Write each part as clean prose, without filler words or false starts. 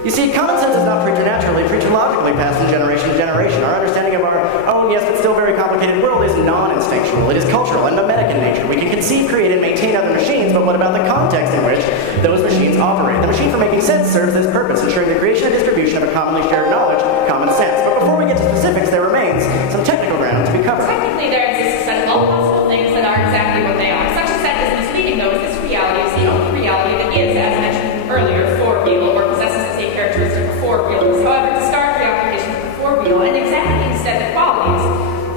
You see, common sense is not preternaturally, preterlogically passed from generation to generation. Our understanding of our own, yes, but still very complicated world is non-instinctual. It is cultural and mimetic in nature. We can conceive, create, and maintain other machines, but what about the context in which those machines operate? The machine for making sense serves this purpose, ensuring the creation and distribution of a commonly shared knowledge, common sense. But before we get to specifics, there remains some technical ground to be covered. Technically, there exists a set of all possible things that are exactly what they are. Such a set is misleading, though, as this reality is the only reality that is, as mentioned earlier, for real, or possesses the same characteristic of for real. However, to start preoccupation with the for real and examine instead the qualities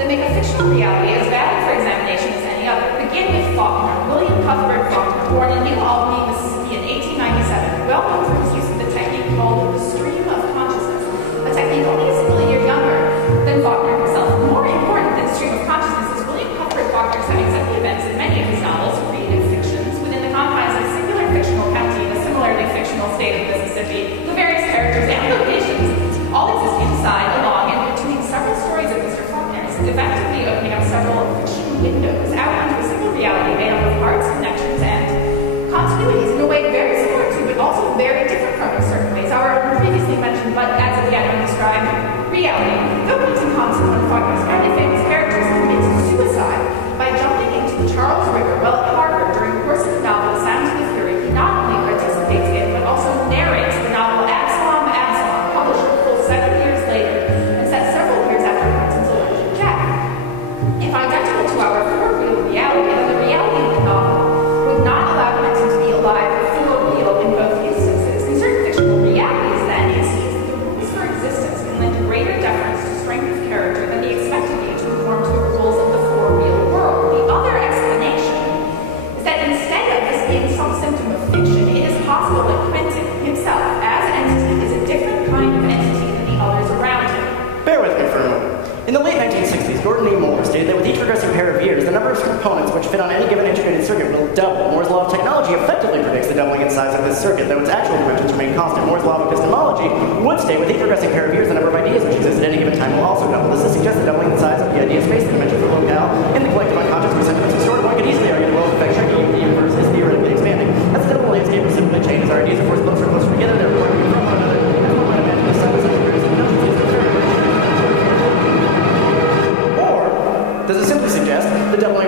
that make a fictional reality as valid for examination as any other, begin with Faulkner, William Cuthbert Faulkner, born in New Albany, Mississippi in 1897, well known for his use of the technique called the stream of consciousness, a technique only a single year younger than Faulkner himself. More important than stream of consciousness is William Cuthbert Faulkner's having set the events in many of his novels, creative fictions, within the confines of a singular fictional county in a similarly fictional state of Mississippi, the various characters and locations all existing inside, along, and between several stories of Mr. Faulkner's, effectively opening up several fictional windows out into a single reality made up of hearts, connections, and continuities in a way very similar to, but also very different from, in certain ways, our previously mentioned, but as of yet undescribed, reality. Though Princeton Thompson, one of Faulkner's fairly famous characters, commits suicide by jumping into the Charles River while at Harvard during the course of the novel Sounds of the Fury. He not only participates in, but also narrates the novel Absalom, Absalom, published a full 7 years later, and set several years after Princeton's alleged death. If identical to our for-real reality, then the reality of the novel would not allow Princeton to be alive for real in both instances. In certain fictional realities, then, it seems that the rules for existence can lend greater deference to strength of character than the expected need to conform to the rules of the for-real world. The other explanation is that instead of this being some symptom of fiction, it is possible that Quentin himself, as an entity, is a different kind of entity than the others around him. Bear with me for a moment. In the late 1960s, Gordon E. Moore stated that with each progressing pair of years, the number of components which fit on any given integrated circuit will double. Moore's law of technology effectively predicts the doubling in size of this circuit, though its actual dimensions remain constant. Moore's law of epistemology would state with each progressing pair of years, the number of ideas which exist at any given time will also double. This suggests the doubling in size of the idea space, the dimensions of the locale, in the collective unconscious where sentiments are stored. One could easily argue the world of effect shrinking the universe is theoretically expanding. As the double landscape will simply change as our ideas are forced closer and closer together, they're working from one another. As one might imagine, the size of such various intelligences is very does it simply suggest the doubling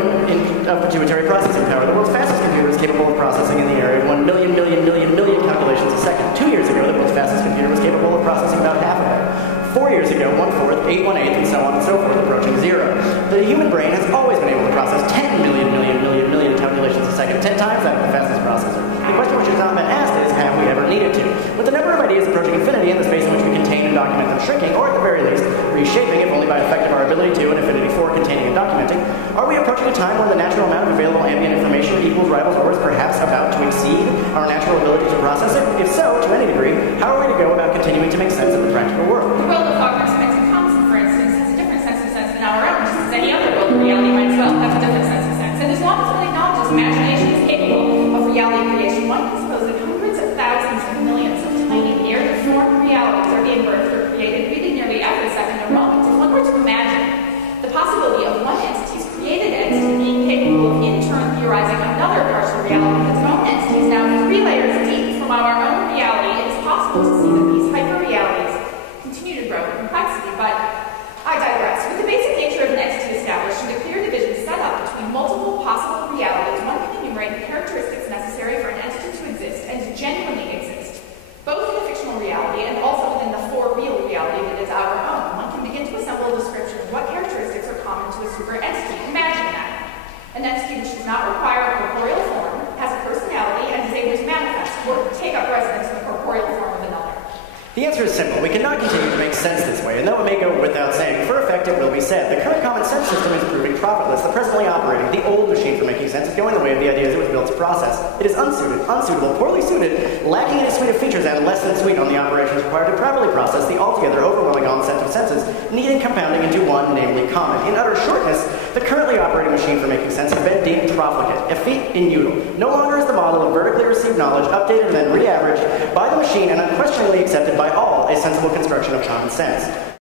of pituitary processing power? The world's fastest computer is capable of processing in the area of 1 million calculations a second. 2 years ago, the world's fastest computer was capable of processing about half of that. 4 years ago, 1/4, 8/1/8, and so on and so forth, approaching zero. The human brain has always been able to process 10 million calculations a second, 10 times that of the fastest processor. The question which has not been asked is, have we ever needed to? With the number of ideas approaching infinity and the space in which we contain and document them shrinking, or at the very least, reshaping, if only by effect of our ability to, and infinity for, containing and documenting, are we approaching a time when the natural amount of available ambient information equals rivals or is perhaps about to exceed our natural ability to process it? If so, to any degree, how are we to go about continuing to make sense of the practical world? The world of Faulkner's Princeton Thompson, for instance, has a different sense of sense than our own, just as any other world of reality might as well have a different sense of sense. And as long as one acknowledges imagination is capable of reality creation, one can suppose that hundreds of thousands of millions of tiny, near-deformed realities are being birthed or created really nearly every second or moment. If one were to imagine the possibility of one entity's created entity being capable of in turn theorizing another partial reality of its own entities now 3 layers deep from our own reality, it is possible to see that these hyper-realities continue to grow in complexity. But I digress. With the basic nature of an entity established and a clear division set up between multiple possible realities, one can enumerate the characteristics necessary for an entity to exist and to genuinely exist, both in a fictional reality and also within the for-real reality that is our own. One can begin to assemble a description of what characteristics are common to a super entity. Imagine that. An entity which does not require a corporeal form, has a personality, and is able to manifest or take up residence in the corporeal form of another. The answer is simple. We cannot continue to make sense this way, and though it may go without saying, for effect it will be said. The current common sense system is proving profitless. The presently operating, the old machine for making sense, is going the way of the ideas it was built to process. It is unsuited, unsuitable, poorly suited, lacking in a suite of features, and less than sweet on the operations required to properly process the altogether overwhelming onset of senses, needing compounding into one, namely common. In utter shortness, the currently operating machine for making sense has been deemed profligate, effete in utile. No longer is the model of vertically received knowledge updated and then re-averaged by the machine and unquestioningly accepted by all a sensible construction of common sense.